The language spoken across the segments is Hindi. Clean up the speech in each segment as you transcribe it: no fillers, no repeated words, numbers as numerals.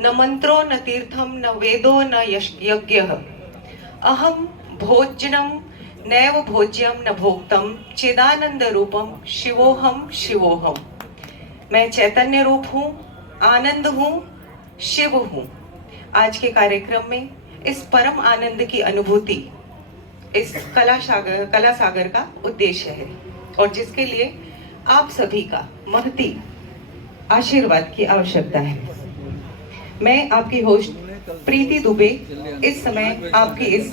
न मंत्रो न तीर्थम न वेदो न यज्ञः। अहम भोजनम नैव भोज्यम न भोक्तम चिदानंद रूपम शिवोहम शिवोहम। मैं चैतन्य रूप हूँ, आनंद हूँ, शिव हूँ। आज के कार्यक्रम में इस परम आनंद की अनुभूति इस कला सागर का उद्देश्य है और जिसके लिए आप सभी का महती आशीर्वाद की आवश्यकता है। मैं आपकी होस्ट प्रीति दुबे इस समय आपकी इस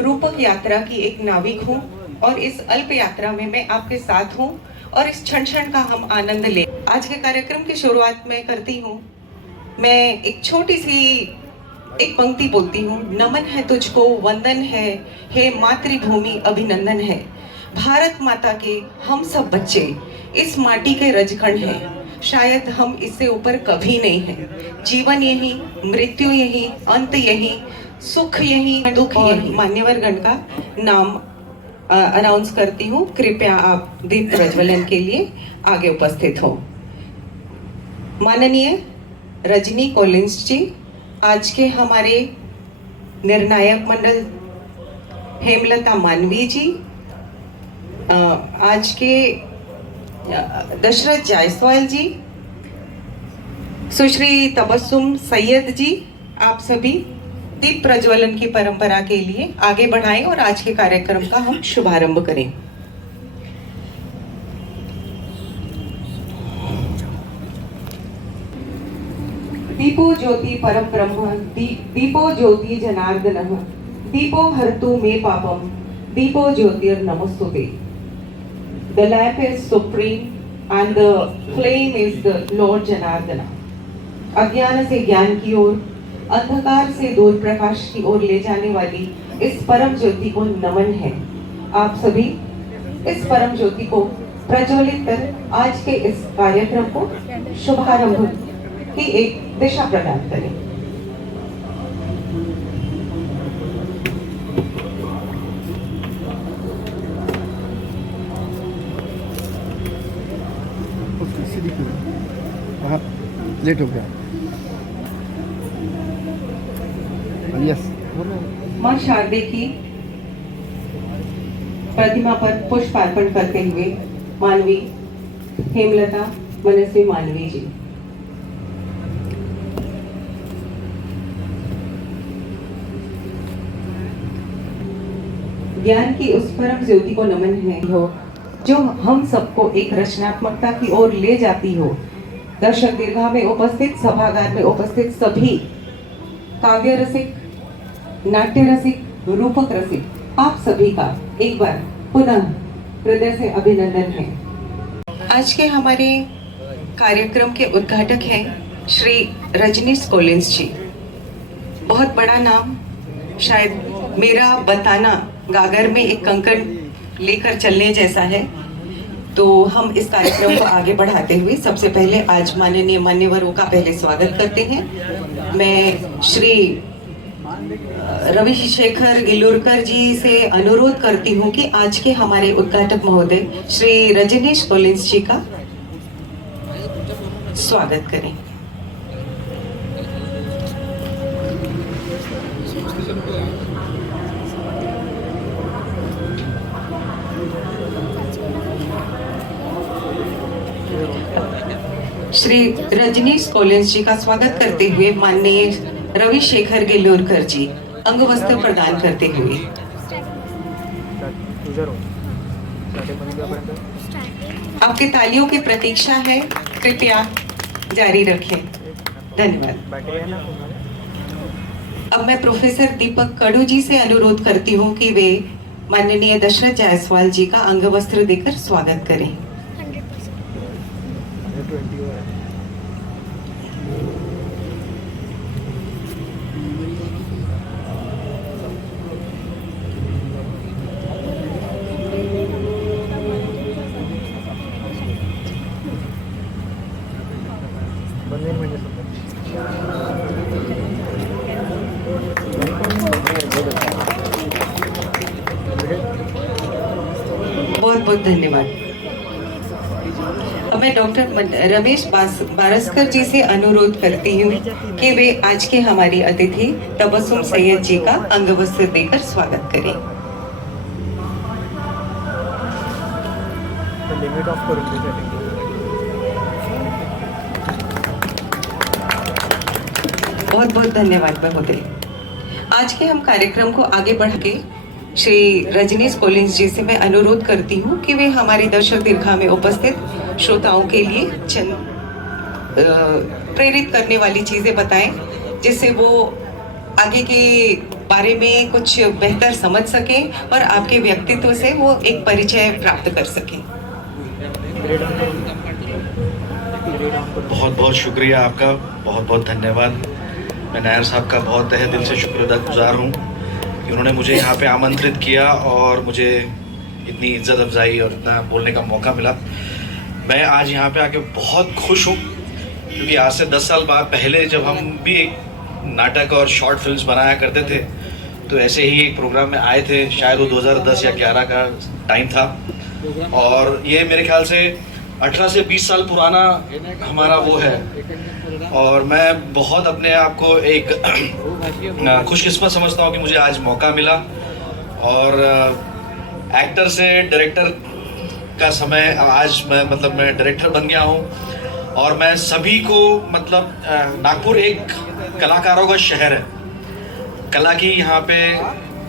रूपक यात्रा की एक नाविक हूँ और इस अल्प यात्रा में मैं आपके साथ हूँ और इस क्षण क्षण का हम आनंद ले। आज के कार्यक्रम की शुरुआत मैं करती हूँ। मैं एक छोटी सी एक पंक्ति बोलती हूँ। नमन है तुझको, वंदन है, हे मातृभूमि अभिनंदन है। भारत माता के हम सब बच्चे इस माटी के रजकण हैं। शायद हम इससे ऊपर कभी नहीं हैं। जीवन यही, मृत्यु यही, अंत यही, सुख यही, दुख यही। मान्यवर गण का नाम अनाउंस करती हूँ। कृपया आप दीप प्रज्वलन के लिए आगे उपस्थित हो। माननीय रजनी कॉलिंस जी, आज के हमारे निर्णायक मंडल हेमलता मानवी जी, आज के दशरथ जायसवाल जी, सुश्री तबस्सुम सैयद जी, आप सभी दीप प्रज्वलन की परंपरा के लिए आगे बढ़ाएं और आज के कार्यक्रम का हम शुभारंभ करें। दीपो ज्योति परम ब्रह्म, दीपो ज्योति जनार्दनः, दीपो हर्तु मे पापम, दीपो ज्योतिर्नमस्तुते। The lamp is supreme and the flame is the Lord Janardana. अज्ञान से ज्ञान की ओर, अंधकार से दूर प्रकाश की ओर ले जाने वाली इस परम ज्योति को नमन है। आप सभी इस परम ज्योति को प्रज्वलित कर आज के इस कार्यक्रम को शुभारंभ की एक दिशा प्रदान करें। लेट हो गया। यस। मां शारदे की प्रतिमा पर पुष्पार्पण करते हुए मानवी हेमलता मनस्वी मानवी जी। ज्ञान की उस परम ज्योति को नमन है जो हम सबको एक रचनात्मकता की ओर ले जाती हो। दर्शक दीर्घा में उपस्थित, सभागार में उपस्थित सभी काव्य रसिक, नाट्य रसिक, रूपक रसिक, आप सभी का एक बार पुनः हृदय से अभिनंदन है। आज के हमारे कार्यक्रम के उद्घाटक हैं श्री रजनीश कॉलिंस जी। बहुत बड़ा नाम, शायद मेरा बताना गागर में एक कंकड़ लेकर चलने जैसा है। तो हम इस कार्यक्रम को आगे बढ़ाते हुए सबसे पहले आज माननीय मान्यवरों का पहले स्वागत करते हैं। मैं श्री रविशेखर गिलुरकर जी से अनुरोध करती हूँ कि आज के हमारे उद्घाटक महोदय श्री रजनीश कॉलिंस जी का स्वागत करें। श्री रजनीश कॉलिंस जी का स्वागत करते हुए माननीय रविशेखर गिलोरकर जी अंगवस्त्र प्रदान करते हुए। आपके तालियों की प्रतीक्षा है, कृपया जारी रखें। धन्यवाद। अब मैं प्रोफेसर दीपक कडू जी से अनुरोध करती हूँ कि वे माननीय दशरथ जायसवाल जी का अंगवस्त्र देकर स्वागत करें। बहुत बहुत धन्यवाद। अब मैं डॉक्टर रमेश बारस्कर जी से अनुरोध करती हूँ कि वे आज के हमारी अतिथि तबस्सुम सैयद जी का अंगवस्त्र देकर स्वागत करें। लिमिट ऑफ करून दे सेटिंग। बहुत बहुत धन्यवाद महोदय। आज के हम कार्यक्रम को आगे बढ़ा के श्री रजनीश कोलिंस जी से मैं अनुरोध करती हूँ कि वे हमारी दर्शक दीर्घा में उपस्थित श्रोताओं के लिए चंद प्रेरित करने वाली चीज़ें बताएं, जिससे वो आगे के बारे में कुछ बेहतर समझ सकें और आपके व्यक्तित्व से वो एक परिचय प्राप्त कर सकें। बहुत बहुत शुक्रिया आपका, बहुत बहुत धन्यवाद। मैं नायर साहब का बहुत तहे दिल से शुक्रगुजार हूँ कि उन्होंने मुझे यहाँ पे आमंत्रित किया और मुझे इतनी इज्जत अफजाई और इतना बोलने का मौका मिला। मैं आज यहाँ पे आके बहुत खुश हूँ, क्योंकि आज से 10 साल बाद पहले जब हम भी एक नाटक और शॉर्ट फिल्म्स बनाया करते थे, तो ऐसे ही एक प्रोग्राम में आए थे। शायद वो 2010 या 11 का टाइम था, और ये मेरे ख्याल से 18 से 20 साल पुराना हमारा वो है। और मैं बहुत अपने आप को एक खुशकिस्मत समझता हूँ कि मुझे आज मौका मिला, और एक्टर से डायरेक्टर का समय आज मैं डायरेक्टर बन गया हूँ। और मैं सभी को नागपुर एक कलाकारों का शहर है, कला की यहाँ पे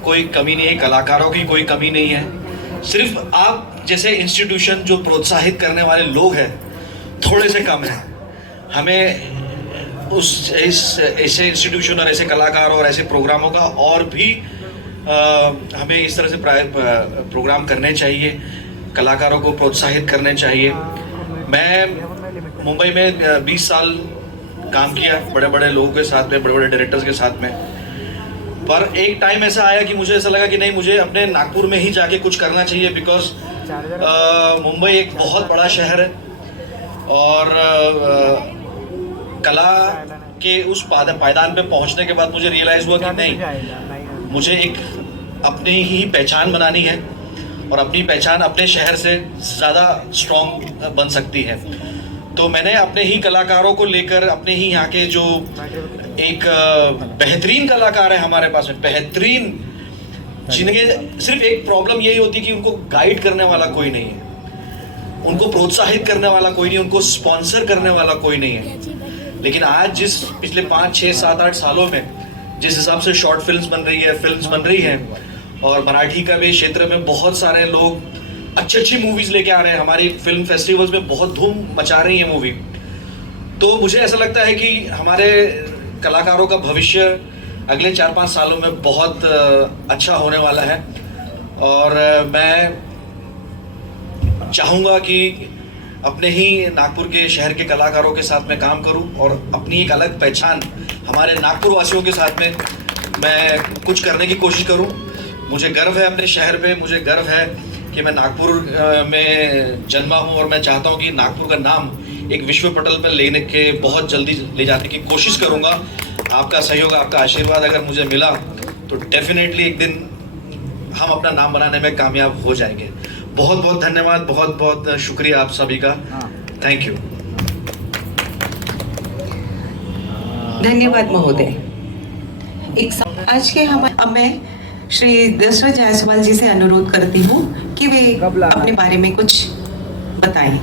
कोई कमी नहीं है, कलाकारों की कोई कमी नहीं है। सिर्फ आप जैसे इंस्टीट्यूशन जो प्रोत्साहित करने वाले लोग हैं थोड़े से कम हैं। हमें ऐसे इंस्टीट्यूशन और ऐसे कलाकार और ऐसे प्रोग्रामों का और भी हमें इस तरह से प्रोग्राम करने चाहिए, कलाकारों को प्रोत्साहित करने चाहिए। मैं मुंबई में 20 साल काम किया बड़े बड़े लोगों के साथ में, बड़े बड़े डायरेक्टर्स के साथ में, पर एक टाइम ऐसा आया कि मुझे ऐसा लगा कि नहीं, मुझे अपने नागपुर में ही जाके कुछ करना चाहिए, बिकॉज मुंबई एक बहुत बड़ा शहर है और कला के उस पायदान पे पहुंचने के बाद मुझे रियलाइज़ हुआ कि नहीं, मुझे एक अपनी ही पहचान बनानी है और अपनी पहचान अपने शहर से ज़्यादा स्ट्रॉन्ग बन सकती है। तो मैंने अपने ही कलाकारों को लेकर, अपने ही यहाँ के जो एक बेहतरीन कलाकार है हमारे पास में, बेहतरीन, जिनके सिर्फ एक प्रॉब्लम यही होती है कि उनको गाइड करने वाला कोई नहीं है, उनको प्रोत्साहित करने वाला कोई नहीं, उनको स्पॉन्सर करने वाला कोई नहीं है। लेकिन आज जिस पिछले 5, 6, 7, 8 सालों में जिस हिसाब से शॉर्ट फिल्म्स बन रही है, फिल्म्स बन रही हैं, और मराठी का भी क्षेत्र में बहुत सारे लोग अच्छी अच्छी मूवीज़ लेके आ रहे हैं, हमारी फिल्म फेस्टिवल्स में बहुत धूम मचा रही है मूवी, तो मुझे ऐसा लगता है कि हमारे कलाकारों का भविष्य अगले 4-5 सालों में बहुत अच्छा होने वाला है। और मैं चाहूँगा कि अपने ही नागपुर के शहर के कलाकारों के साथ में काम करूं और अपनी एक अलग पहचान हमारे नागपुर वासियों के साथ में मैं कुछ करने की कोशिश करूं। मुझे गर्व है अपने शहर पे, मुझे गर्व है कि मैं नागपुर में जन्मा हूं, और मैं चाहता हूं कि नागपुर का नाम एक विश्व पटल पर लेने के बहुत जल्दी ले जाने की कोशिश करूंगा। आपका सहयोग, आपका आशीर्वाद अगर मुझे मिला तो डेफिनेटली एक दिन हम अपना नाम बनाने में कामयाब हो जाएंगे। बहुत बहुत धन्यवाद, बहुत बहुत शुक्रिया आप सभी का। Thank you. धन्यवाद महोदय। आज के मैं श्री दशरथ जायसवाल जी से अनुरोध करती हूँ कि वे अपने बारे में कुछ बताएं।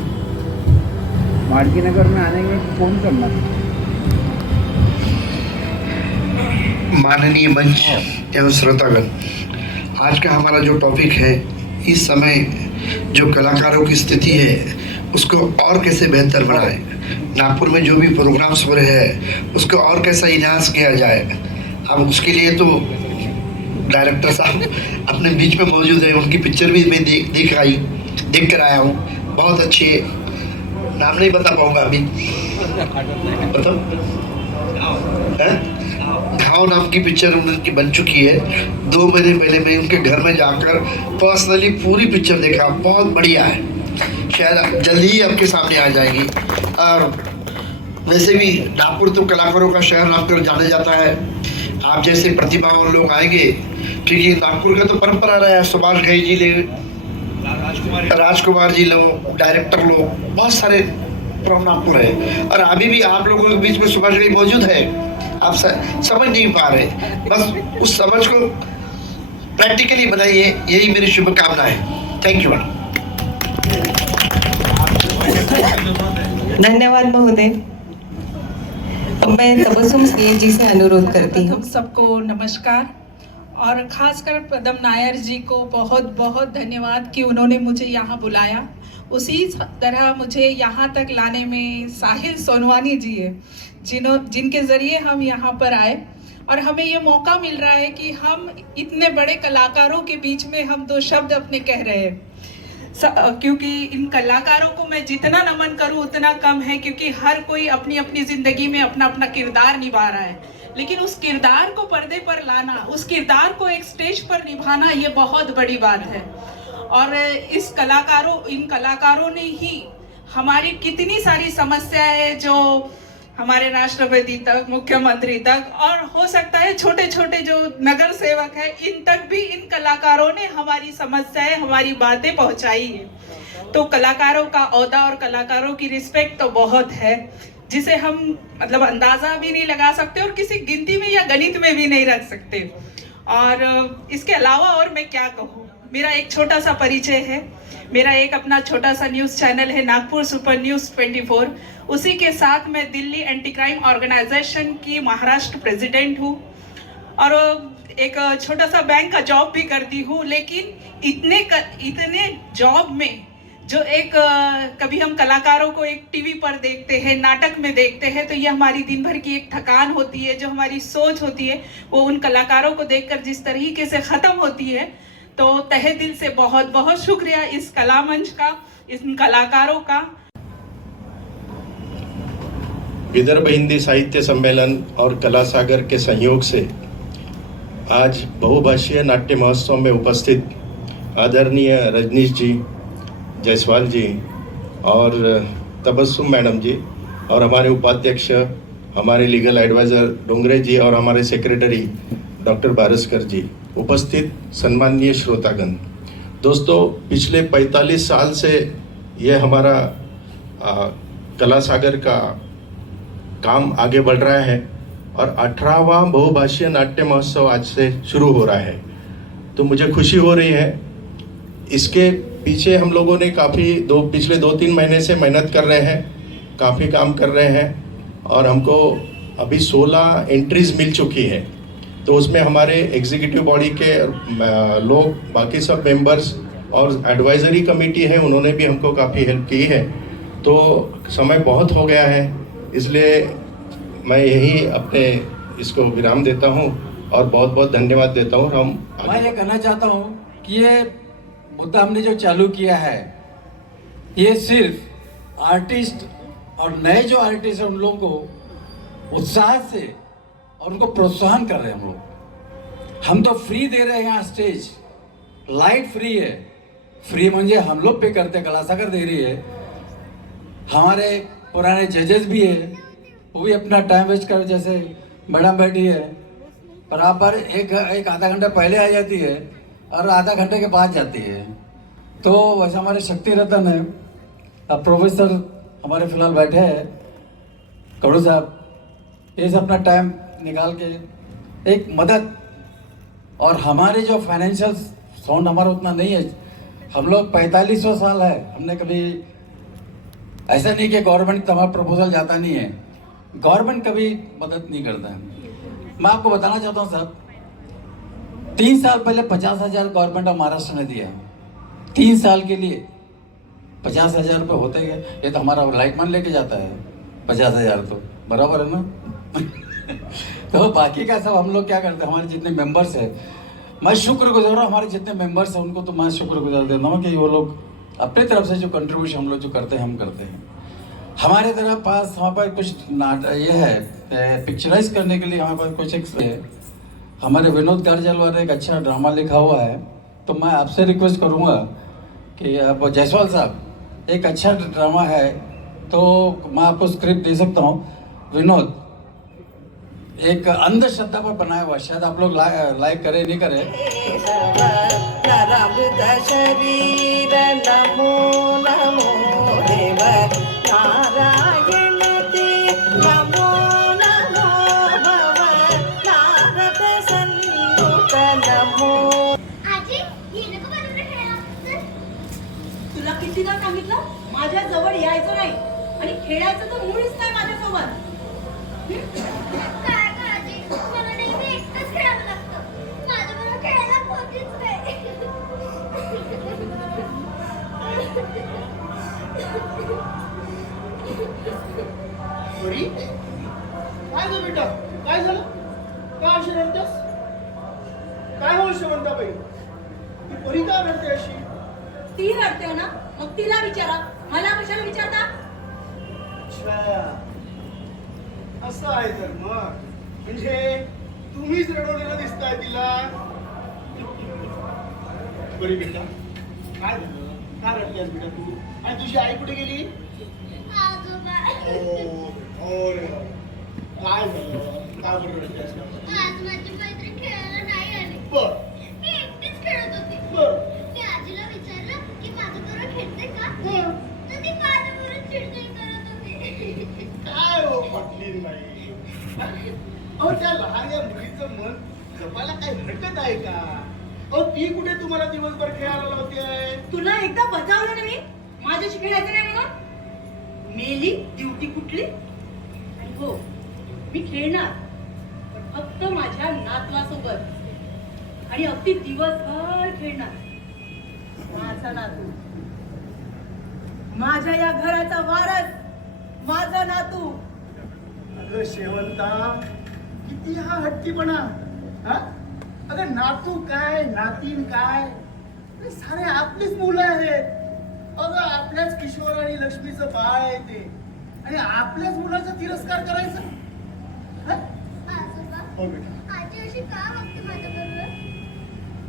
मार्गी नगर में आने में फोन करना। माननीय मंच एवं श्रोतागण, आज का हमारा जो टॉपिक है, इस समय जो कलाकारों की स्थिति है उसको और कैसे बेहतर बनाए, नागपुर में जो भी प्रोग्राम्स हो रहे हैं उसको और कैसा इन्हांस किया जाए। अब उसके लिए तो डायरेक्टर साहब अपने बीच में मौजूद है, उनकी पिक्चर भी मैं देख कर आया हूँ, बहुत अच्छी है, नाम नहीं बता पाऊँगा अभी, बताओ, घाव नाम की पिक्चर उनकी बन चुकी है। 2 महीने पहले मैं उनके घर में जाकर पर्सनली पूरी पिक्चर देखा, बहुत बढ़िया है, शायद जल्दी ही आपके सामने आ जाएगी। और वैसे भी नागपुर तो कलाकारों का शहर नाम कर जाना जाता है। आप जैसे प्रतिभावान लोग आएंगे, क्योंकि नागपुर का तो परंपरा रहा है, सुभाष घई जी राजकुमार जी लोग, डायरेक्टर लोग, बहुत सारे फ्रॉम नागपुर है। और अभी भी आप लोगों के बीच में सुभाष भाई मौजूद है, आप समझ नहीं पा रहे, बस उस समझ को प्रैक्टिकली बनाइए, यही मेरी शुभकामना है। Thank you. धन्यवाद महोदय। अब मैं तबस्सुम सिंह जी से अनुरोध करती हूँ। हम सबको नमस्कार और खासकर पदम नायर जी को बहुत बहुत धन्यवाद कि उन्होंने मुझे यहाँ बुलाया। उसी तरह मुझे यहाँ तक लाने में साहिल सोनवानी जी है, जिनके ज़रिए हम यहाँ पर आए और हमें ये मौका मिल रहा है कि हम इतने बड़े कलाकारों के बीच में हम दो शब्द अपने कह रहे हैं। क्योंकि इन कलाकारों को मैं जितना नमन करूं उतना कम है, क्योंकि हर कोई अपनी अपनी ज़िंदगी में अपना अपना किरदार निभा रहा है, लेकिन उस किरदार को पर्दे पर लाना, उस किरदार को एक स्टेज पर निभाना, ये बहुत बड़ी बात है। और इन कलाकारों ने ही हमारी कितनी सारी समस्याएं जो हमारे राष्ट्रपति तक, मुख्यमंत्री तक, और हो सकता है छोटे छोटे जो नगर सेवक हैं, इन तक भी इन कलाकारों ने हमारी समस्याएं, हमारी बातें पहुंचाई है। तो कलाकारों का औहदा और कलाकारों की रिस्पेक्ट तो बहुत है, जिसे हम मतलब अंदाजा भी नहीं लगा सकते और किसी गिनती में या गणित में भी नहीं रख सकते। और इसके अलावा और मैं क्या कहूँ, मेरा एक छोटा सा परिचय है। मेरा एक अपना छोटा सा न्यूज़ चैनल है, नागपुर सुपर न्यूज़ 24। उसी के साथ मैं दिल्ली एंटी क्राइम ऑर्गेनाइजेशन की महाराष्ट्र प्रेसिडेंट हूँ और एक छोटा सा बैंक का जॉब भी करती हूँ। लेकिन इतने जॉब में जो एक कभी हम कलाकारों को एक टीवी पर देखते हैं, नाटक में देखते हैं, तो ये हमारी दिन भर की एक थकान होती है, जो हमारी सोच होती है वो उन कलाकारों को देखकर जिस तरीके से ख़त्म होती है। तो तहे दिल से बहुत बहुत शुक्रिया इस कला मंच का, इन कलाकारों का। विदर्भ हिंदी साहित्य सम्मेलन और कला सागर के सहयोग से आज बहुभाषीय नाट्य महोत्सव में उपस्थित आदरणीय रजनीश जी, जायसवाल जी और तबस्सुम मैडम जी और हमारे उपाध्यक्ष, हमारे लीगल एडवाइज़र डोंगरे जी और हमारे सेक्रेटरी डॉक्टर बारसकर जी, उपस्थित सम्माननीय श्रोतागण। दोस्तों, पिछले 45 साल से ये हमारा कला सागर का काम आगे बढ़ रहा है और 18वां बहुभाषीय नाट्य महोत्सव आज से शुरू हो रहा है। तो मुझे खुशी हो रही है। इसके पीछे हम लोगों ने पिछले 2-3 महीने से मेहनत कर रहे हैं, काफ़ी काम कर रहे हैं और हमको अभी 16 एंट्रीज मिल चुकी है। तो उसमें हमारे एग्जीक्यूटिव बॉडी के लोग, बाकी सब मेंबर्स और एडवाइजरी कमेटी है, उन्होंने भी हमको काफ़ी हेल्प की है। तो समय बहुत हो गया है, इसलिए मैं यही अपने इसको विराम देता हूँ और बहुत बहुत धन्यवाद देता हूँ। मैं ये कहना चाहता हूँ कि ये मुद्दा हमने जो चालू किया है, ये सिर्फ आर्टिस्ट और नए जो आर्टिस्ट हैं उन लोगों को उत्साह से और उनको प्रोत्साहन कर रहे हैं हम लोग। हम तो फ्री दे रहे हैं यहाँ स्टेज, लाइट फ्री है। फ्री म्हणजे हम लोग पे करते, कला सागर दे रही है। हमारे पुराने जजेस भी है, वो भी अपना टाइम वेस्ट कर, जैसे मैडम बैठी है बराबर एक आधा घंटा पहले आ जाती है और आधा घंटे के बाद जाती है। तो वैसे हमारे शक्ति रतन है, अब प्रोफेसर हमारे फिलहाल बैठे हैं, कड़ू साहब, ये अपना टाइम निकाल के एक मदद। और हमारे जो फाइनेंशियल साउंड हमारा उतना नहीं है, हम लोग 4500 साल है, हमने कभी ऐसा नहीं कि गवर्नमेंट का हमारा प्रपोजल जाता नहीं है, गवर्नमेंट कभी मदद नहीं करता है। मैं आपको बताना चाहता हूँ साहब, 3 साल पहले 50,000 गवर्नमेंट ऑफ महाराष्ट्र ने दिया है। 3 साल के लिए 50,000 रुपये होते गए। ये तो हमारा लाइटमैन लेके जाता है 50,000, तो बराबर है ना। तो बाकी का सब हम लोग क्या करते हैं, हमारे जितने मेंबर्स हैं, मैं शुक्रगुजार हूँ, हमारे जितने मेंबर्स हैं उनको तो मैं शुक्रगुजार देता हूँ कि वो लोग अपनी तरफ से जो कंट्रीब्यूशन हम लोग जो करते हैं हम करते हैं। हमारे तरफ पास हमारे पास कुछ ये है पिक्चराइज करने के लिए, हमारे पास कुछ एक है, हमारे विनोद गार्जल वाले एक अच्छा ड्रामा लिखा हुआ है। तो मैं आपसे रिक्वेस्ट करूँगा कि आप जायसवाल साहब, एक अच्छा ड्रामा है तो मैं आपको स्क्रिप्ट दे सकता हूँ। विनोद, एक अंधश्रद्धा पर बनाया हुआ, शायद आप लोग लाइक करें नहीं करें। नरावृत शरीर नमो नमो देव नारायण ते नमो नमो भव नारद सन्मुख नमो. आजी ये नको बनवलं खेळा. तुला कितीदा सांगितलं माझ्या जवळ यायचं नाही आणि खेळायचं तर मुळीच नाही माझ्यासोबत. काय गं आजी मला नेहमी एकटंच खेळावं लागतं. माझ्याबरोबर खेळायला कोणीच नाही. बरी काय गं बेटा काय झालं का अशी रडतेस काय हो शेवंताबाई ती बरी का रडते अशी ती रडते ना मग तिला विचारा मला कशाला विचारता. अच्छा असं आहे तर मग म्हणजे तुम्हीच रडवलेलं दिसताय तिला. बरी बेटा काय झालं का रडतेस बेटा तू आणि तुझी आई कुठे गेली. आजोबा काय झालं का बरं रडतेस आज माझी मैत्रीण खेळायला नाही आली. बर मी एकटीच खेळत होती. बर मी आजीला विचारलं की माझ्याबरोबर खेळते का तर ती माझ्याबरोबर चिडचिड करत होती. काय हो पाटलीन बाई अहो त्या लहान या मुलीचं मन जपायला काय हरकत आहे का. अहो ती कुठे तुम्हाला दिवसभर खेळायला लावते. तुला एकदा बजावलं ना मी माझ्याशी खेळायचं नाही म्हणून. मेली ड्युटी कुठली. आणि हो मी खेळणार पण फक्त माझ्या नातवासोबत आणि अगदी दिवसभर खेळणार. माझा नातू माझ्या या घराचा वारस माझा नातू. अगं शेवंता किती हा हट्टीपणा. हा अगं नातू काय नातीन काय हे सारे आपलीच मुलं आहेत. अगं आपल्याच किशोर आणि लक्ष्मीचं बाळ आहे ते आणि आपल्याच मुलाचा तिरस्कार करायचा. हा? आजोबा हो बेटा आजी अशी का वागते माझ्याबरोबर.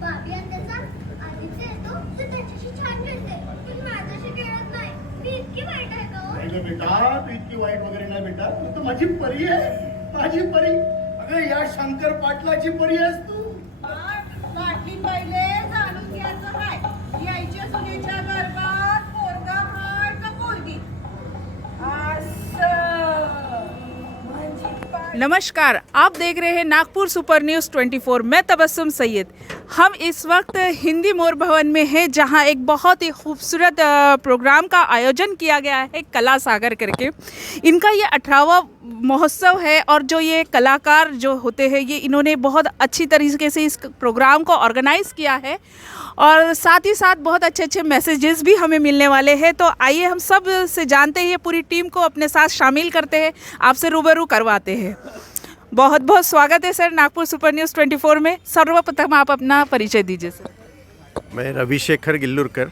भाभी आणि त्याचा आदित्य येतो तर त्याच्याशी छान खेळते पण माझ्याशी खेळत नाही. मी इतकी वाईट आहे का हो? नाही गं बेटा तू इतकी वाईट वगैरे नाही बेटा तू तर माझी परी आहे माझी परी. अगं या शंकर पाटलाची परी आहेस तू. गाठी पहिले जाणून घ्यायचं हाय यायच्या सुनेच्या गर्भात पोरगा हाय का पोरगी. नमस्कार, आप देख रहे हैं नागपुर सुपर न्यूज़ 24। मैं तबस्सुम सैयद। हम इस वक्त हिंदी मोर भवन में हैं जहां एक बहुत ही खूबसूरत प्रोग्राम का आयोजन किया गया है कला सागर करके। इनका ये 18वां महोत्सव है और जो ये कलाकार जो होते हैं ये इन्होंने बहुत अच्छी तरीके से इस प्रोग्राम को ऑर्गेनाइज़ किया है और साथ ही साथ बहुत अच्छे अच्छे मैसेजेस भी हमें मिलने वाले हैं। तो आइए हम सब से जानते हैं, पूरी टीम को अपने साथ शामिल करते हैं, आपसे रूबरू करवाते हैं। बहुत बहुत स्वागत है सर नागपुर सुपर न्यूज़ 24 में। सर्वप्रथम आप अपना परिचय दीजिए सर। मैं रविशेखर गिल्लुरकर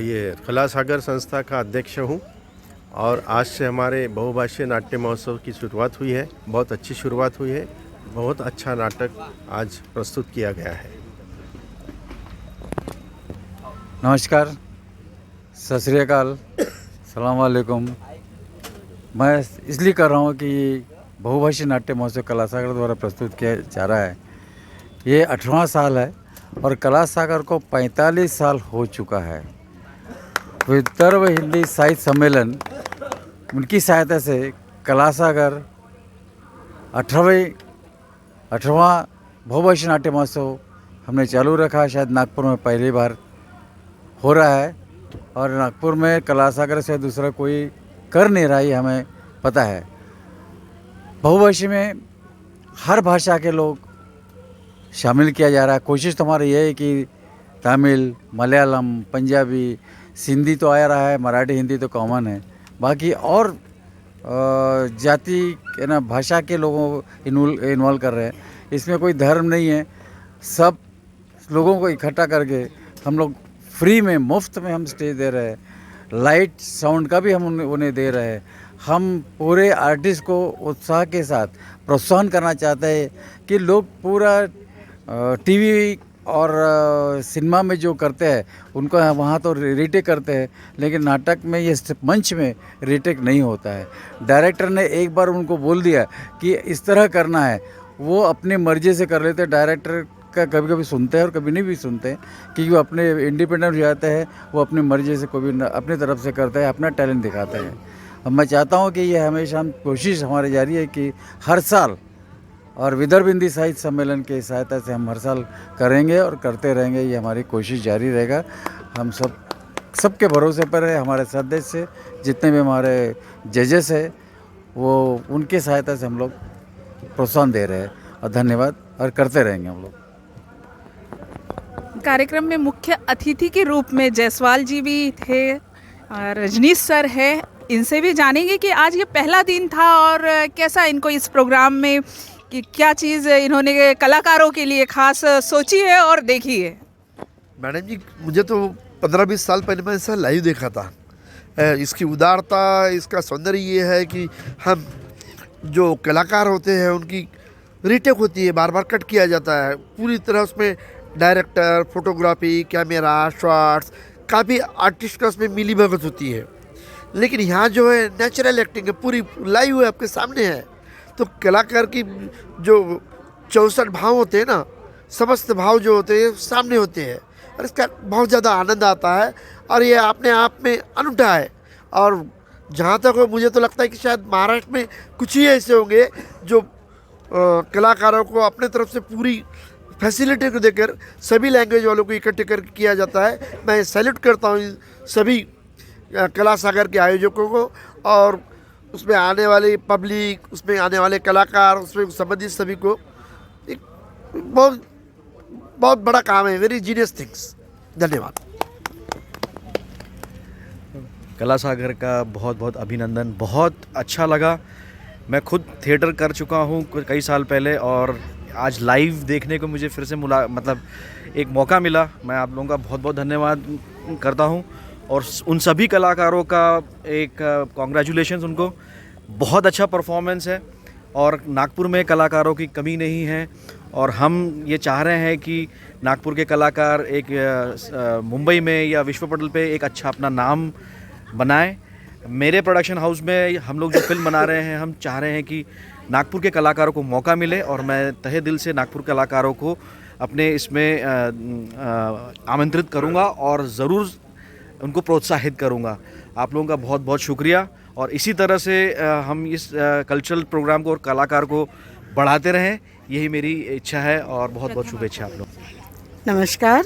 ये कला सागर संस्था का अध्यक्ष हूँ और आज से हमारे बहुभाषीय नाट्य महोत्सव की शुरुआत हुई है। बहुत अच्छी शुरुआत हुई है, बहुत अच्छा नाटक आज प्रस्तुत किया गया है। नमस्कार, सत श्री अकाल, सलाम वालेकुम। मैं इसलिए कर रहा हूँ कि बहुभाषी नाट्य महोत्सव कला सागर द्वारा प्रस्तुत किया जा रहा है। ये 18वां साल है और कला सागर को 45 साल हो चुका है। विदर्भ हिंदी साहित्य सम्मेलन उनकी सहायता से कला सागर 18वां बहुभाषी नाट्य महोत्सव हमने चालू रखा। शायद नागपुर में पहली बार हो रहा है और नागपुर में कला सागर से दूसरा कोई कर नहीं रहा, ये हमें पता है। बहुभाषी में हर भाषा के लोग शामिल किया जा रहा है। कोशिश तो हमारी ये है कि तमिल, मलयालम, पंजाबी, सिंधी तो आ रहा है, मराठी, हिंदी तो कॉमन है, बाकी और जाति के ना भाषा के लोगों को इन्वॉल्व कर रहे हैं। इसमें कोई धर्म नहीं है, सब लोगों को इकट्ठा करके हम लोग फ्री में मुफ्त में हम स्टेज दे रहे हैं। लाइट साउंड का भी हम उन्हें दे रहे हैं। हम पूरे आर्टिस्ट को उत्साह के साथ प्रोत्साहन करना चाहते हैं कि लोग पूरा टीवी और सिनेमा में जो करते हैं उनको वहाँ तो रीटेक करते हैं, लेकिन नाटक में ये मंच में रीटेक नहीं होता है। डायरेक्टर ने एक बार उनको बोल दिया कि इस तरह करना है, वो अपनी मर्जी से कर लेते। डायरेक्टर का कभी कभी सुनते हैं और कभी नहीं भी सुनते, क्योंकि वो अपने इंडिपेंडेंट हो जाते हैं, वो अपनी मर्जी से कोई भी अपनी तरफ से करते हैं, अपना टैलेंट दिखाते हैं। अब मैं चाहता हूँ कि ये हमेशा हम कोशिश हमारी जारी है कि हर साल और विदर्भ हिंदी साहित्य सम्मेलन की सहायता से हम हर साल करेंगे और करते रहेंगे, ये हमारी कोशिश जारी रहेगा। हम सबके भरोसे पर है, हमारे सदस्य जितने भी हमारे जजेस है वो उनकी सहायता से हम लोग प्रोत्साहन दे रहे हैं, और धन्यवाद, और करते रहेंगे हम लोग। कार्यक्रम में मुख्य अतिथि के रूप में जायसवाल जी भी थे और रजनीश सर है, इनसे भी जानेंगे कि आज ये पहला दिन था और कैसा इनको इस प्रोग्राम में कि क्या चीज़ इन्होंने कलाकारों के लिए खास सोची है और देखी है। मैडम जी, मुझे तो 15-20 साल पहले मैं ऐसा लाइव देखा था। इसकी उदारता, इसका सौंदर्य ये है कि हम जो कलाकार होते हैं उनकी रीटेक होती है, बार बार कट किया जाता है पूरी तरह, उसमें डायरेक्टर, फोटोग्राफी, कैमरा, शॉट्स, काफ़ी आर्टिस्ट का उसमें मिली भगत होती है। लेकिन यहाँ जो है नेचुरल एक्टिंग है, पूरी लाइव है, आपके सामने है। तो कलाकार की जो 64 भाव होते हैं ना, समस्त भाव जो होते हैं सामने होते हैं, और इसका बहुत ज़्यादा आनंद आता है, और ये अपने आप में अनूठा है। और जहाँ तक हो, मुझे तो लगता है कि शायद महाराष्ट्र में कुछ ही ऐसे होंगे जो कलाकारों को अपने तरफ से पूरी फैसिलिटी को देकर सभी लैंग्वेज वालों को इकट्ठे करके किया जाता है। मैं सैल्यूट करता हूँ सभी कला सागर के आयोजकों को, और उसमें आने वाली पब्लिक, उसमें आने वाले कलाकार, उसमें संबंधित सभी को। एक बहुत बहुत बड़ा काम है, वेरी जीनियस थिंग्स। धन्यवाद। कला सागर का बहुत बहुत अभिनंदन, बहुत अच्छा लगा। मैं खुद थिएटर कर चुका हूँ कई साल पहले, और आज लाइव देखने को मुझे फिर से मतलब एक मौका मिला। मैं आप लोगों का बहुत बहुत धन्यवाद करता हूँ, और उन सभी कलाकारों का एक कॉन्ग्रेचुलेशंस उनको। बहुत अच्छा परफॉर्मेंस है, और नागपुर में कलाकारों की कमी नहीं है, और हम ये चाह रहे हैं कि नागपुर के कलाकार एक मुंबई में या विश्व पटल पे एक अच्छा अपना नाम बनाएं। मेरे प्रोडक्शन हाउस में हम लोग जो फिल्म बना रहे हैं, हम चाह रहे हैं कि नागपुर के कलाकारों को मौका मिले, और मैं तहे दिल से नागपुर कलाकारों को अपने इसमें आमंत्रित करूंगा और ज़रूर उनको प्रोत्साहित करूंगा। आप लोगों का बहुत बहुत शुक्रिया, और इसी तरह से हम इस कल्चरल प्रोग्राम को और कलाकार को बढ़ाते रहें, यही मेरी इच्छा है, और बहुत बहुत शुभेच्छा आप लोग। नमस्कार,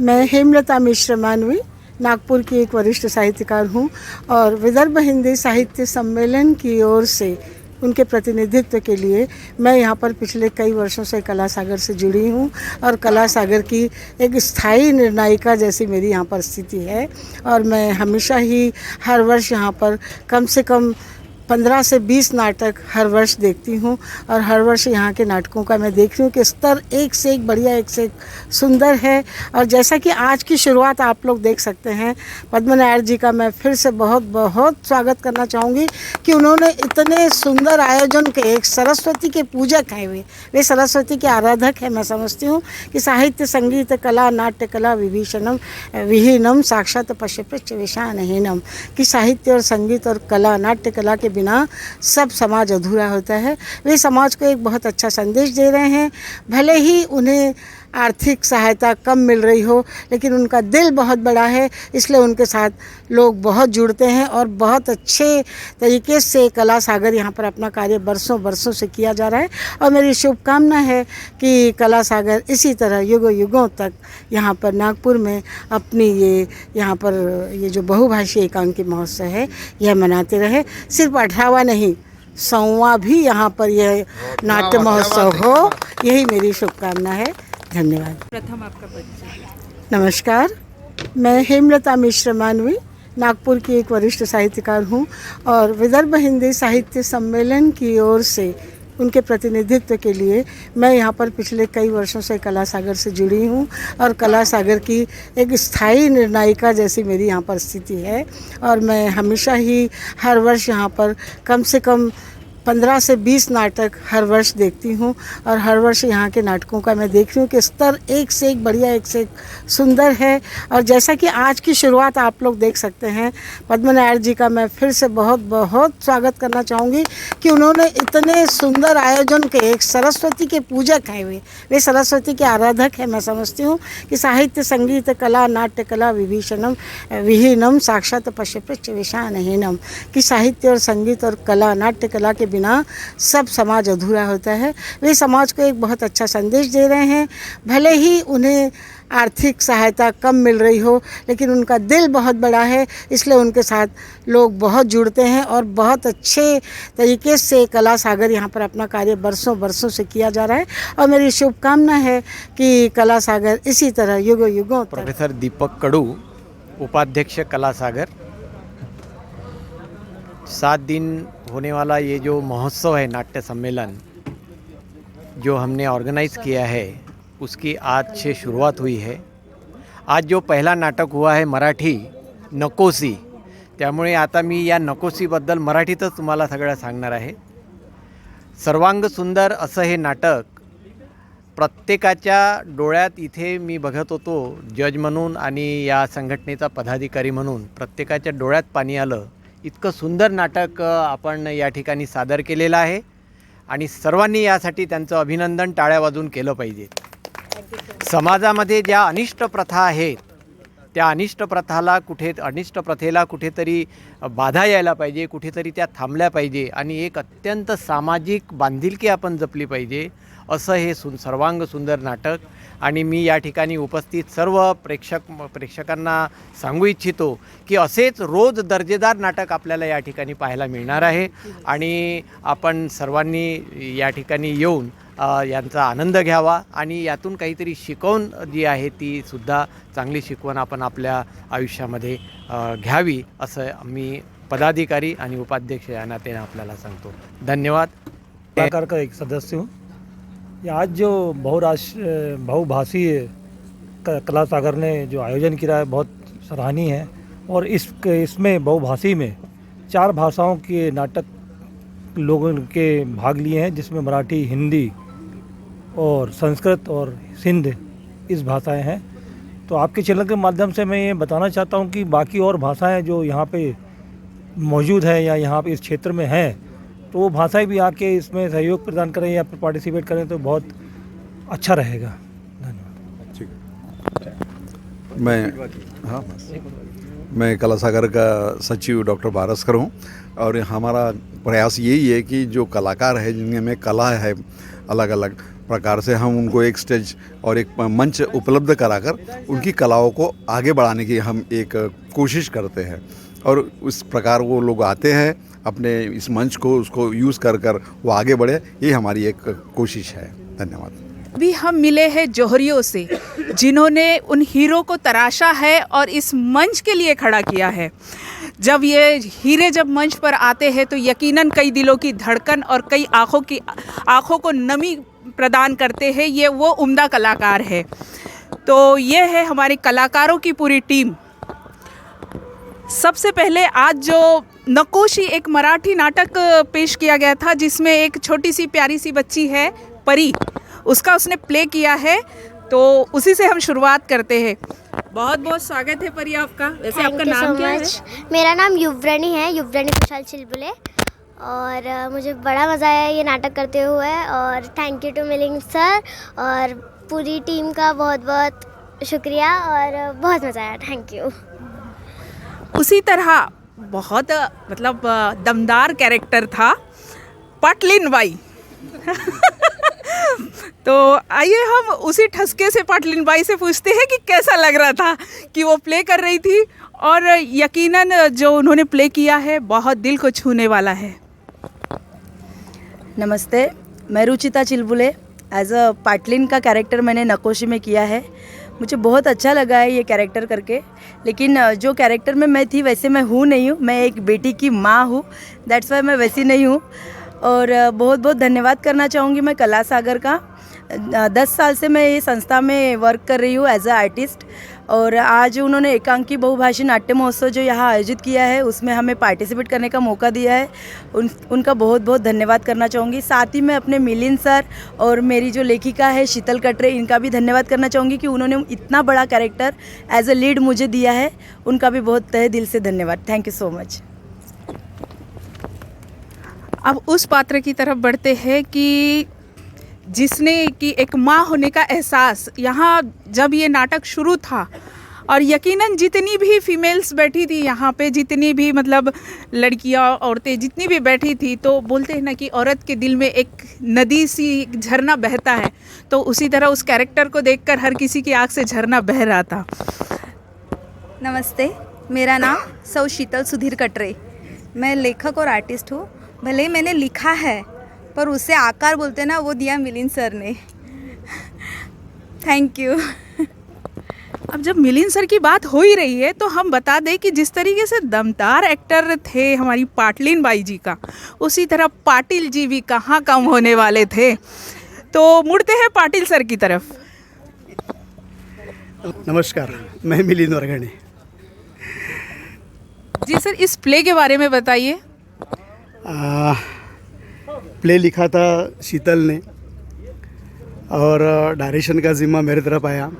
मैं हेमलता मिश्र मानवी नागपुर की एक वरिष्ठ साहित्यकार हूँ, और विदर्भ हिंदी साहित्य सम्मेलन की ओर से उनके प्रतिनिधित्व के लिए मैं यहाँ पर पिछले कई वर्षों से कला सागर से जुड़ी हूँ, और कला सागर की एक स्थायी निर्णायिका जैसी मेरी यहाँ पर स्थिति है। और मैं हमेशा ही हर वर्ष यहाँ पर कम से कम 15 से 20 नाटक हर वर्ष देखती हूँ, और हर वर्ष यहाँ के नाटकों का मैं देख रही हूँ कि स्तर एक से एक बढ़िया, एक से एक सुंदर है। और जैसा कि आज की शुरुआत आप लोग देख सकते हैं, पद्म नायर जी का मैं फिर से बहुत बहुत स्वागत करना चाहूँगी कि उन्होंने इतने सुंदर आयोजन के, एक सरस्वती के पूजक हैं वे सरस्वती के आराधक हैं। मैं समझती हूँ कि साहित्य, संगीत, कला, नाट्य कला विभीषणम विहीनम साक्षात पश्यपृच्छ विषानहीनम, कि साहित्य और संगीत और कला, नाट्य कला के बिना सब समाज अधूरा होता है। वे समाज को एक बहुत अच्छा संदेश दे रहे हैं। भले ही उन्हें आर्थिक सहायता कम मिल रही हो, लेकिन उनका दिल बहुत बड़ा है, इसलिए उनके साथ लोग बहुत जुड़ते हैं, और बहुत अच्छे तरीके से कला सागर यहाँ पर अपना कार्य बरसों बरसों से किया जा रहा है। और मेरी शुभकामना है कि कला सागर इसी तरह युगों युगों तक यहाँ पर नागपुर में अपनी यहाँ पर ये जो बहुभाषी एकांकी महोत्सव है यह मनाते रहे। सिर्फ 18वां नहीं, 100वां भी यहाँ पर यह नाट्य महोत्सव हो, यही मेरी शुभकामना है। धन्यवाद। प्रथम आपका परिचय। नमस्कार, मैं हेमलता मिश्र मानवी नागपुर की एक वरिष्ठ साहित्यकार हूँ, और विदर्भ हिंदी साहित्य सम्मेलन की ओर से उनके प्रतिनिधित्व के लिए मैं यहाँ पर पिछले कई वर्षों से कला सागर से जुड़ी हूँ, और कला सागर की एक स्थायी निर्णायिका जैसी मेरी यहाँ पर स्थिति है। और मैं हमेशा ही हर वर्ष यहाँ पर कम से कम 15 से 20 नाटक हर वर्ष देखती हूँ और हर वर्ष यहाँ के नाटकों का मैं देख रही हूँ कि स्तर एक से एक बढ़िया, एक से एक सुंदर है। और जैसा कि आज की शुरुआत आप लोग देख सकते हैं, पद्म नायर जी का मैं फिर से बहुत बहुत स्वागत करना चाहूँगी कि उन्होंने इतने सुंदर आयोजन के, एक सरस्वती के पूजक हैं वे सरस्वती के आराधक हैं। मैं समझती हूँ कि साहित्य, संगीत, कला, नाट्य कला विभीषणम विहीनम साक्षात पश्यपृच्छ विषानहीनम, कि साहित्य और संगीत और कला, नाट्य कला के बिना सब समाज अधूरा होता है। वे समाज को एक बहुत अच्छा संदेश दे रहे हैं। भले ही उन्हें आर्थिक सहायता कम मिल रही हो, लेकिन उनका दिल बहुत बड़ा है, इसलिए उनके साथ लोग बहुत जुड़ते हैं और बहुत अच्छे तरीके से कला सागर यहाँ पर अपना कार्य बरसों बरसों से किया जा रहा है। और मेरी शुभकामना है कि कला सागर इसी तरह युगों युगों तक। प्रोफेसर दीपक कडू, उपाध्यक्ष कला सागर। 7 दिन होने वाला ये जो महोत्सव है, नाट्य सम्मेलन जो हमने ऑर्गेनाइज़ किया है, उसकी आज से शुरुआत हुई है। आज जो पहिला नाटक हुआ है मराठी, नकोसी, त्यामुळे आता मी या नकोसीबद्दल मराठीतच तुम्हाला सगळं सांगणार आहे। सर्वांग सुंदर असं हे नाटक प्रत्येकाच्या डोळ्यात इथे मी बघत होतो जज म्हणून आणि या संघटनेचा पदाधिकारी म्हणून प्रत्येकाच्या डोळ्यात पाणी आलं। इतकं सुंदर नाटक आपण या ठिकाणी सादर केलेलं आहे आणि सर्वांनी यासाठी त्यांचं अभिनंदन टाळ्या वाजवून केलं पाहिजे। समाजामध्ये ज्या अनिष्ट प्रथा आहेत त्या अनिष्ट प्रथेला कुठेतरी बाधा यायला पाहिजे, कुठेतरी त्या थांबल्या पाहिजे आणि एक अत्यंत सामाजिक बांधिलकी आपण जपली पाहिजे असं हे सर्वांग सुंदर नाटक। आणि मी या ठिकाणी उपस्थित सर्व प्रेक्षकांना सांगू इच्छितो की असेच रोज दर्जेदार नाटक आपल्याला या ठिकाणी पाहायला मिळणार आहे आणि आपण सर्वांनी या ठिकाणी येऊन यांचा आनंद घ्यावा आणि यातून काहीतरी शिकवण जी आहे ती सुद्धा चांगली शिकवण आपण आपल्या आयुष्यामध्ये घ्यावी असं मी पदाधिकारी आणि उपाध्यक्ष या नात्याने आपल्याला सांगतो। धन्यवाद। कलाकार का एक सदस्य हूँ। ये आज जो बहुभाषीय कला सागर ने जो आयोजन किया है बहुत सराहनीय है और इसमें बहुभाषी में 4 भाषाओं के नाटक लोगों के भाग लिए हैं, जिसमें मराठी, हिंदी और संस्कृत और सिंध इस भाषाएं हैं। तो आपके चैनल के माध्यम से मैं ये बताना चाहता हूँ कि बाकी और भाषाएं जो यहाँ पे मौजूद हैं या यहाँ पे इस क्षेत्र में हैं, तो वो भाषाएं भी आके इसमें सहयोग प्रदान करें या पार्टिसिपेट करें तो बहुत अच्छा रहेगा। धन्यवाद। मैं कला सागर का सचिव डॉक्टर बारस्कर हूँ और हमारा प्रयास यही है कि जो कलाकार है जिनमें कला है अलग अलग प्रकार से, हम उनको एक स्टेज और एक मंच उपलब्ध कराकर उनकी कलाओं को आगे बढ़ाने की हम एक कोशिश करते हैं और उस प्रकार वो लोग आते हैं अपने इस मंच को उसको यूज़ कर वो आगे बढ़े, ये हमारी एक कोशिश है। धन्यवाद। अभी हम मिले हैं जौहरियों से जिन्होंने उन हीरो को तराशा है और इस मंच के लिए खड़ा किया है। जब ये हीरे जब मंच पर आते हैं तो यकीनन कई दिलों की धड़कन और कई आँखों को नमी प्रदान करते हैं। ये वो उम्दा कलाकार है। तो ये है हमारे कलाकारों की पूरी टीम। सबसे पहले आज जो नकोशी एक मराठी नाटक पेश किया गया था जिसमें एक छोटी सी प्यारी सी बच्ची है परी, उसका उसने प्ले किया है, तो उसी से हम शुरुआत करते हैं। बहुत बहुत स्वागत है परी आपका। वैसे आपका नाम क्या है? मेरा नाम युवरानी है, युवरानी कुशाल चिलबुले, और मुझे बड़ा मज़ा आया ये नाटक करते हुए और थैंक यू टू मिलिंग सर और पूरी टीम का बहुत बहुत शुक्रिया और बहुत मज़ा आया। Thank you. उसी तरह बहुत मतलब दमदार कैरेक्टर था पाटलिन बाई। तो आइए हम उसी ठसके से पाटलिन बाई से पूछते हैं कि कैसा लग रहा था कि वो प्ले कर रही थी, और यकीनन जो उन्होंने प्ले किया है बहुत दिल को छूने वाला है। नमस्ते, मैं रुचिता चिलबुले। एज अ पाटलिन का कैरेक्टर मैंने नकोशी में किया है। मुझे बहुत अच्छा लगा है ये कैरेक्टर करके, लेकिन जो कैरेक्टर में मैं थी वैसे मैं हूँ नहीं हूँ। मैं एक बेटी की माँ हूँ, दैट्स वाई मैं वैसी नहीं हूँ। और बहुत बहुत धन्यवाद करना चाहूँगी मैं कला सागर का। 10 साल से मैं ये संस्था में वर्क कर रही हूँ एज अ आर्टिस्ट, और आज उन्होंने एकांकी बहुभाषी नाट्य महोत्सव जो यहाँ आयोजित किया है उसमें हमें पार्टिसिपेट करने का मौका दिया है। उनका बहुत बहुत धन्यवाद करना चाहूँगी। साथ ही मैं अपने मिलिंद सर और मेरी जो लेखिका है शीतल कटरे, इनका भी धन्यवाद करना चाहूँगी कि उन्होंने इतना बड़ा कैरेक्टर एज ए लीड मुझे दिया है। उनका भी बहुत तहे दिल से धन्यवाद। Thank you so much. अब उस पात्र की तरफ बढ़ते हैं कि जिसने कि एक माँ होने का एहसास यहाँ जब ये नाटक शुरू था, और यकीनन जितनी भी फीमेल्स बैठी थी यहाँ पे, जितनी भी मतलब लड़कियाँ औरतें जितनी भी बैठी थी, तो बोलते हैं ना कि औरत के दिल में एक नदी सी झरना बहता है, तो उसी तरह उस कैरेक्टर को देखकर हर किसी की आँख से झरना बह रहा था। नमस्ते, मेरा नाम सौ शीतल सुधीर कटरे। मैं लेखक और आर्टिस्ट हूँ। भले ही मैंने लिखा है पर उसे आकार बोलते ना वो दिया मिलिंद सर ने। Thank you. अब जब मिलिंद सर की बात हो ही रही है तो हम बता दें कि जिस तरीके से दमदार एक्टर थे हमारी पाटलीन बाई जी का, उसी तरह पाटिल जी भी कहाँ कम होने वाले थे। तो मुड़ते हैं पाटिल सर की तरफ। नमस्कार, मैं मिलिंद वर्गणे। जी सर, इस प्ले के बारे में बताइए। प्ले लिखा था शीतल ने और डायरेक्शन का ज़िम्मा मेरे तरफ आया।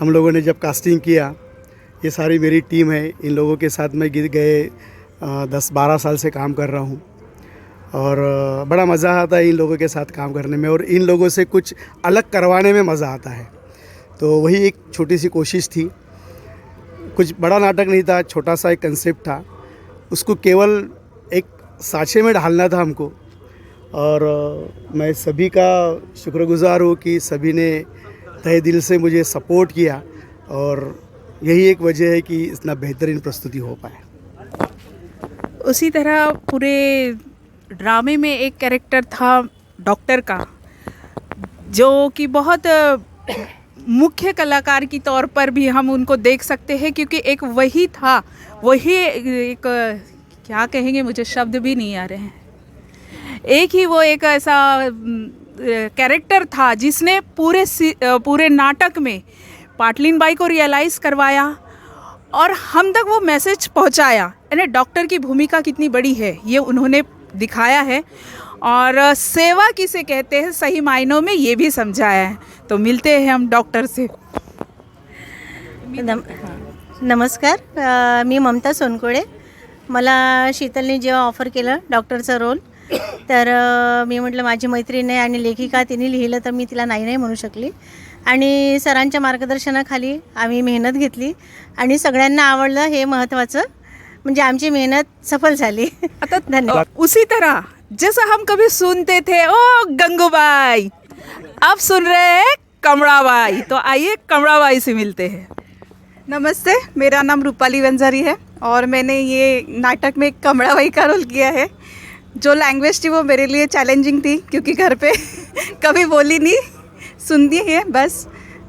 हम लोगों ने जब कास्टिंग किया, ये सारी मेरी टीम है, इन लोगों के साथ मैं गए 10-12 साल से काम कर रहा हूँ और बड़ा मज़ा आता है इन लोगों के साथ काम करने में, और इन लोगों से कुछ अलग करवाने में मज़ा आता है। तो वही एक छोटी सी कोशिश थी। कुछ बड़ा नाटक नहीं था, छोटा सा एक कंसेप्ट था, उसको केवल एक साँचे में ढालना था हमको। और मैं सभी का शुक्रगुज़ार हूँ कि सभी ने तहे दिल से मुझे सपोर्ट किया, और यही एक वजह है कि इतना बेहतरीन प्रस्तुति हो पाए। उसी तरह पूरे ड्रामे में एक कैरेक्टर था डॉक्टर का, जो कि बहुत मुख्य कलाकार की तौर पर भी हम उनको देख सकते हैं, क्योंकि एक वही था, वही एक क्या कहेंगे, मुझे शब्द भी नहीं आ रहे हैं, एक ही वो एक ऐसा कैरेक्टर था जिसने पूरे नाटक में पाटलीन बाई को रियलाइज़ करवाया और हम तक वो मैसेज पहुंचाया। यानी डॉक्टर की भूमिका कितनी बड़ी है ये उन्होंने दिखाया है, और सेवा किसे कहते हैं सही मायनों में ये भी समझाया है। तो मिलते हैं हम डॉक्टर से। नमस्कार, मी ममता सोनकोळे। मला शीतलने जेव्हा ऑफर केलं डॉक्टरचा रोल, तर मी म्हटलं माझी मैत्रीण आहे आणि लेखिका, तिने लिहिलं तर मी तिला नाही म्हणू शकली, आणि सरांच्या मार्गदर्शनाखाली आम्ही मेहनत घेतली आणि सगळ्यांना आवडलं, हे महत्त्वाचं, म्हणजे आमची मेहनत सफल झाली। आता धन्यवाद। उसी तरह जैसा हम कभी सुनते थे ओ गंगूबाई, अब सुन रहे हैं कमड़ाबाई। तो आइए कमड़ाबाई से मिलते हैं। नमस्ते, मेरा नाम रूपाली वंजारी है और मैंने ये नाटक में कमड़ाबाई का रोल किया है। जो लैंग्वेज थी वो मेरे लिए चैलेंजिंग थी, क्योंकि घर पे कभी बोली नहीं, सुनती है बस,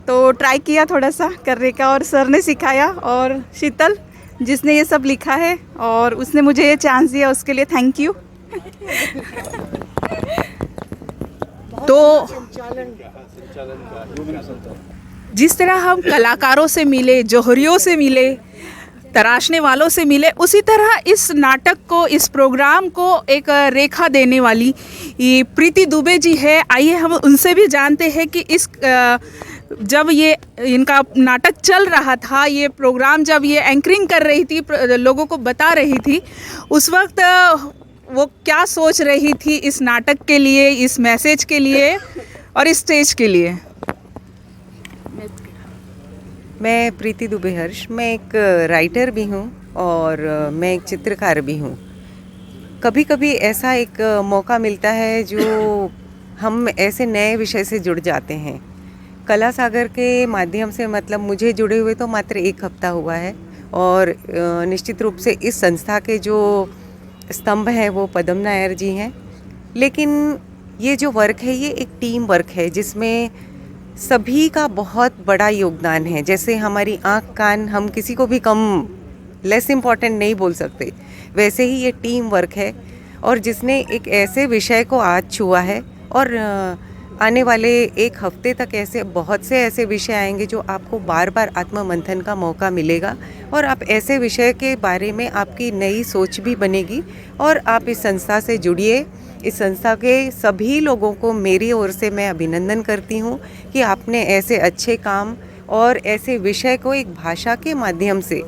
तो ट्राई किया थोड़ा सा करने का, और सर ने सिखाया, और शीतल जिसने ये सब लिखा है और उसने मुझे ये चांस दिया, उसके लिए थैंक यू। तो जिस तरह हम कलाकारों से मिले, जौहरियों से मिले, तराशने वालों से मिले, उसी तरह इस नाटक को, इस प्रोग्राम को एक रेखा देने वाली ये प्रीति दुबे जी है। आइए हम उनसे भी जानते हैं कि इस जब ये इनका नाटक चल रहा था, ये प्रोग्राम जब ये एंकरिंग कर रही थी, लोगों को बता रही थी, उस वक्त वो क्या सोच रही थी इस नाटक के लिए, इस मैसेज के लिए और इस स्टेज के लिए। मैं प्रीति दुबे हर्ष, मैं एक राइटर भी हूँ और मैं एक चित्रकार भी हूँ। कभी कभी ऐसा एक मौका मिलता है जो हम ऐसे नए विषय से जुड़ जाते हैं। कला सागर के माध्यम से मतलब मुझे जुड़े हुए तो मात्र 1 हफ्ता हुआ है, और निश्चित रूप से इस संस्था के जो स्तंभ हैं वो पदम नायर जी हैं। लेकिन ये जो वर्क है ये एक टीम वर्क है जिसमें सभी का बहुत बड़ा योगदान है। जैसे हमारी आँख कान, हम किसी को भी कम लेस इम्पॉर्टेंट नहीं बोल सकते, वैसे ही ये टीम वर्क है, और जिसने एक ऐसे विषय को आज छुआ है और आने वाले एक हफ्ते तक ऐसे बहुत से ऐसे विषय आएंगे जो आपको बार बार आत्ममंथन का मौका मिलेगा और आप ऐसे विषय के बारे में आपकी नई सोच भी बनेगी। और आप इस संस्था से जुड़िए। इस संस्था के सभी लोगों को मेरी ओर से मैं अभिनंदन करती हूँ कि आपने ऐसे अच्छे काम और ऐसे विषय को एक भाषा के माध्यम से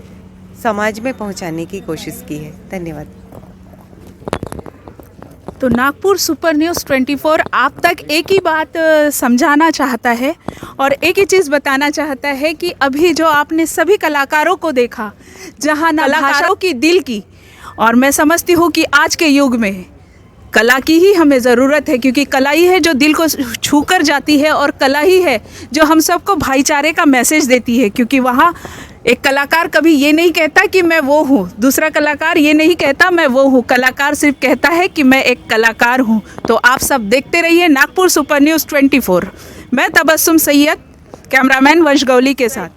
समाज में पहुँचाने की कोशिश की है। धन्यवाद। तो नागपुर सुपर न्यूज़ 24 आप तक एक ही बात समझाना चाहता है और एक ही चीज़ बताना चाहता है कि अभी जो आपने सभी कलाकारों को देखा, जहां कलाकारों की दिल की, और मैं समझती हूँ कि आज के युग में कला की ही हमें ज़रूरत है, क्योंकि कला ही है जो दिल को छू कर जाती है और कला ही है जो हम सबको भाईचारे का मैसेज देती है। क्योंकि वहाँ एक कलाकार कभी ये नहीं कहता कि मैं वो हूँ, दूसरा कलाकार ये नहीं कहता मैं वो हूँ, कलाकार सिर्फ कहता है कि मैं एक कलाकार हूँ। तो आप सब देखते रहिए नागपुर सुपर न्यूज़ 24। मैं तबस्सुम सैयद, कैमरामैन वंश गौली के साथ।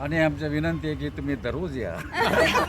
आणि आमची विनंती आहे की तुम्ही दररोज या.